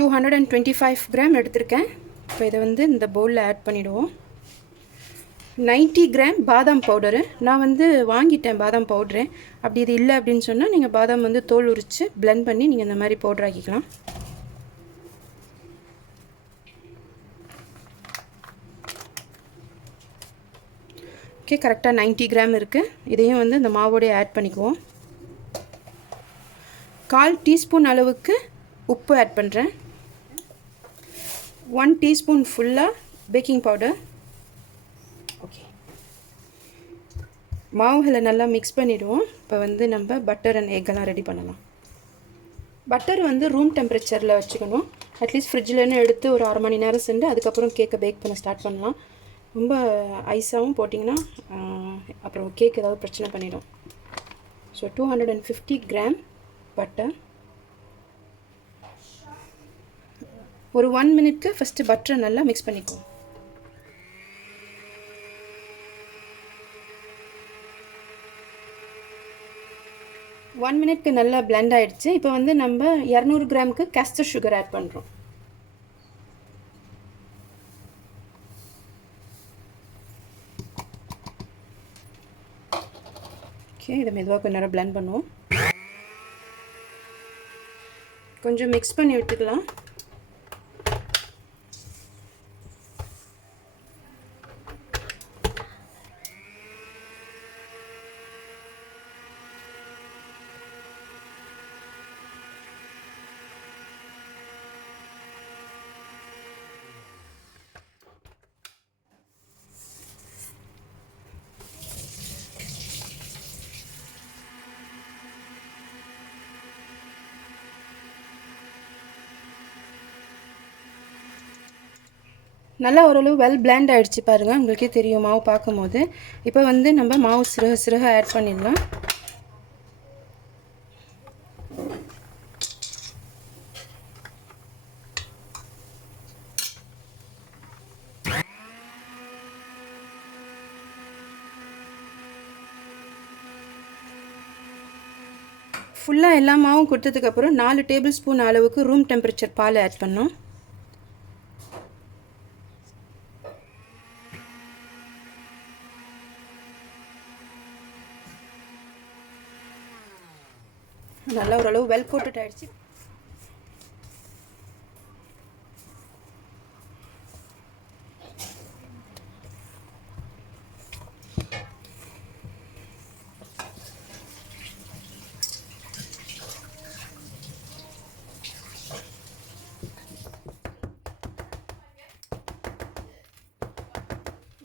225 gram எடுத்திருக்கேன். இப்போ இதை வந்து இந்த பவுலில் ஆட் பண்ணிவிடுவோம். 90 கிராம் பாதாம் பவுடரு. நான் வந்து வாங்கிட்டேன் பாதாம் பவுட்ரு. அப்படி இது இல்லை அப்படின்னு சொன்னால் நீங்கள் பாதாம் வந்து தோல் உரித்து பிளெண்ட் பண்ணி நீங்கள் இந்த மாதிரி பவுடர் ஆக்கிக்கலாம். ஓகே, கரெக்டாக 90 கிராம் இருக்குது. இதையும் வந்து இந்த மாவோடையே ஆட் பண்ணிக்குவோம். 1/4 டீஸ்பூன் அளவுக்கு உப்பு ஆட் பண்ணுறேன். 1 டீஸ்பூன் ஃபுல்லாக பேக்கிங் பவுடர். ஓகே, மாவுகளை நல்லா மிக்ஸ் பண்ணிவிடுவோம். இப்போ வந்து நம்ம பட்டர் அண்ட் எக்கெல்லாம் ரெடி பண்ணலாம். பட்டர் வந்து ரூம் டெம்பரேச்சரில் வச்சுக்கணும். அட்லீஸ்ட் ஃப்ரிட்ஜிலேருந்து எடுத்து ஒரு 1/2 மணி நேரம் சென்று அதுக்கப்புறம் கேக்கை பேக் பண்ண ஸ்டார்ட் பண்ணலாம். ரொம்ப ஐஸாகவும் போட்டிங்கன்னா அப்புறம் கேக் ஏதாவது பிரச்சனை பண்ணிடும். So 250 gram butter. ஒரு 1 மினிட்க்கு ஃபஸ்ட்டு பட்டரை நல்லா மிக்ஸ் பண்ணிக்குவோம். ஒன் மினிட்க்கு நல்லா பிளெண்ட் ஆகிடுச்சு. இப்போ வந்து நம்ம 200 கிராமுக்கு கேஸ்டர் சுகர் ஆட் பண்ணுறோம். ஓகே, இதை மெதுவாக கொஞ்ச நேரம் பிளெண்ட் பண்ணுவோம். கொஞ்சம் மிக்ஸ் பண்ணி விட்டுக்கலாம். நல்லா ஓரளவு வெல் பிளெண்ட் ஆகிடுச்சு பாருங்கள், உங்களுக்கே தெரியும் மாவு பார்க்கும்போது. இப்போ வந்து நம்ம மாவு சிறுக ஆட் பண்ணிடலாம். ஃபுல்லாக எல்லா மாவும் கொடுத்ததுக்கப்புறம் 4 டேபிள் ஸ்பூன் அளவுக்கு ரூம் டெம்பரேச்சர் பால் ஆட் பண்ணோம். நல்லா ஓரளவு வெல் கோட்டட் ஆகிடுச்சு.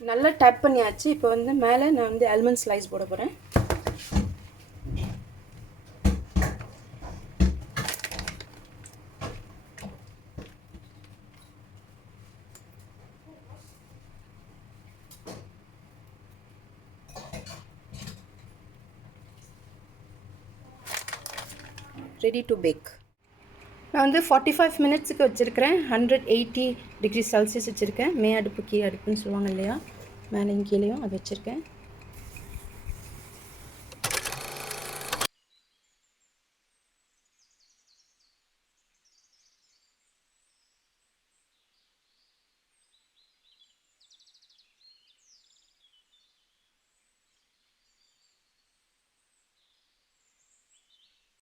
நல்லா டேப் பண்ணியாச்சு. இப்போ வந்து மேலே நான் வந்து ஆல்மண்ட் ஸ்லைஸ் போட போகிறேன். Ready to bake. நான் வந்து 45 மினிட்ஸுக்கு வச்சுருக்கிறேன். 180 டிகிரி செல்சியஸ் வச்சுருக்கேன். மே அடுப்பு கீழே அடுப்புன்னு சொல்லுவாங்க இல்லையா, மேலேயும் கீழேயும் அது வச்சுருக்கேன்.